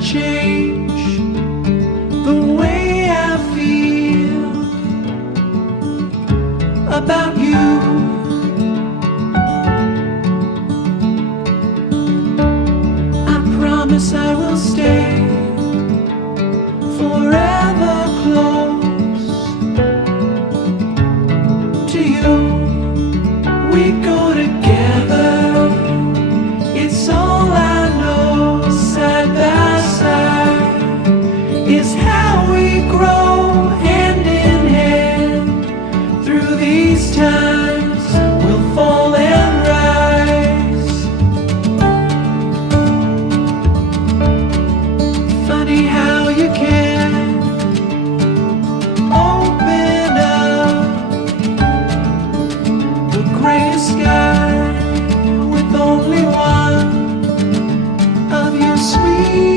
change the way I feel about you. I promise I will stay forever close to you. We go together, it's all I know. Side by side is how we grow, hand in hand. Through these times we'll fall and rise. Funny how you can open up the gray sky with only one of your sweet